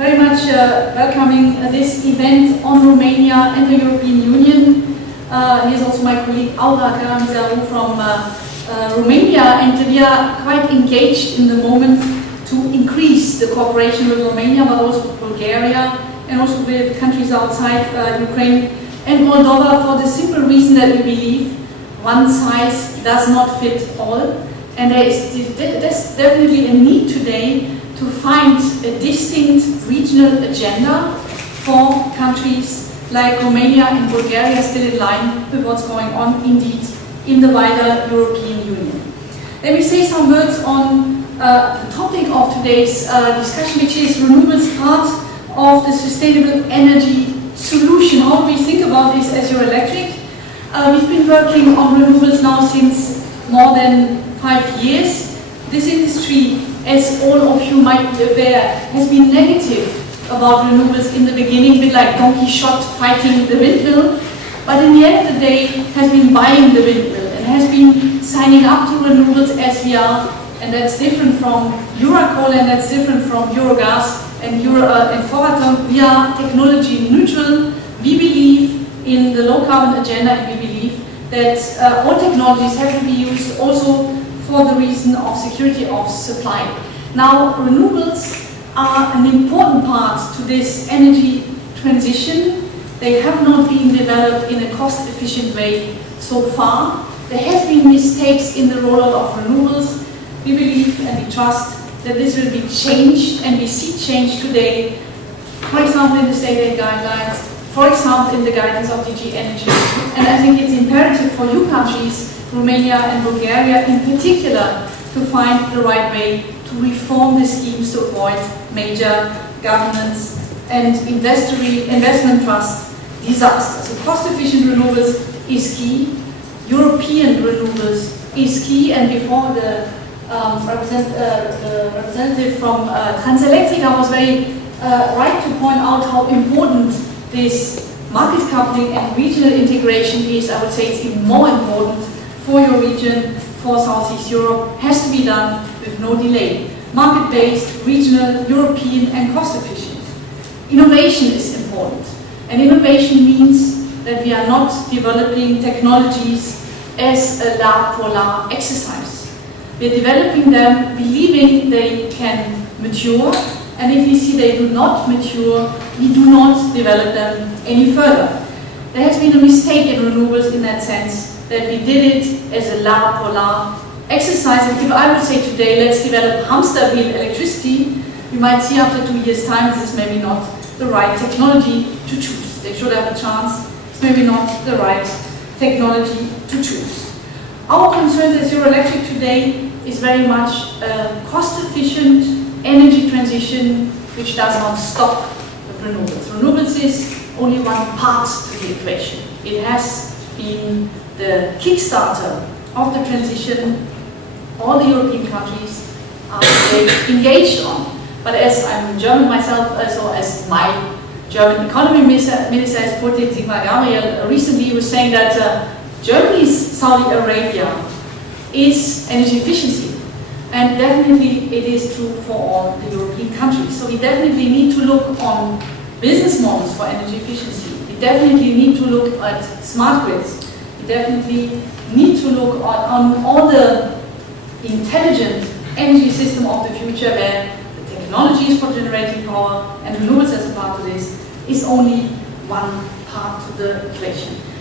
Very much welcoming this event on Romania and the European Union. Here's also my colleague Aura Karamzaru from Romania, and we are quite engaged in the moment to increase the cooperation with Romania, but also with Bulgaria and also with countries outside Ukraine and Moldova, for the simple reason that we believe one size does not fit all, and there's definitely a need today to find a distinct regional agenda for countries like Romania and Bulgaria, still in line with what's going on indeed in the wider European Union. Let me say some words on the topic of today's discussion, which is renewables part of the sustainable energy solution. How do we think about this as Eurelectric? We've been working on renewables now since more than 5 years. This industry, as all of you might be aware, has been negative about renewables in the beginning, a bit like Don Quixote fighting the windmill, but in the end of the day has been buying the windmill and has been signing up to renewables as we are, and that's different from Eurocoal and that's different from Eurogas and Foratom. We are technology neutral. We believe in the low carbon agenda, and we believe that all technologies have to be used also for the reason of security of supply. Now, renewables are an important part to this energy transition. They have not been developed in a cost-efficient way so far. There have been mistakes in the rollout of renewables. We believe and we trust that this will be changed, and we see change today, for example in the state aid guidelines, for example in the guidance of DG Energy. And I think it's imperative for you countries, Romania and Bulgaria in particular, to find the right way to reform the schemes to avoid major governance and investment trust disasters. So cost-efficient renewables is key. European renewables is key, and before the representative from Transelectrica was very right to point out how important this market coupling and regional integration is. I would say it's even more important for your region, for Southeast Europe, has to be done with no delay. Market-based, regional, European and cost-efficient. Innovation is important, and innovation means that we are not developing technologies as a la pour la exercise. We are developing them believing they can mature, and if we see they do not mature, we do not develop them any further. There has been a mistake in renewables in that sense, that we did it as a la pour la exercise. And if I would say today, let's develop hamster wheel electricity, you might see after 2 years' time this is maybe not the right technology to choose. They should have a chance. It's maybe not the right technology to choose. Our concern as Eurelectric today is very much a cost-efficient energy transition which does not stop with renewables. Renewables is only one part to the equation. It has been the Kickstarter of the transition all the European countries are engaged on. But as I'm German myself, also as my German economy minister has put it, Sigmar Gabriel recently was saying that Germany's Saudi Arabia is energy efficiency. And definitely it is true for all the European countries. So we definitely need to look on business models for energy efficiency. We definitely need to look at smart grids. We definitely need to look on all the intelligent energy system of the future, where the technologies for generating power and renewables as a part of this is only one part of the equation.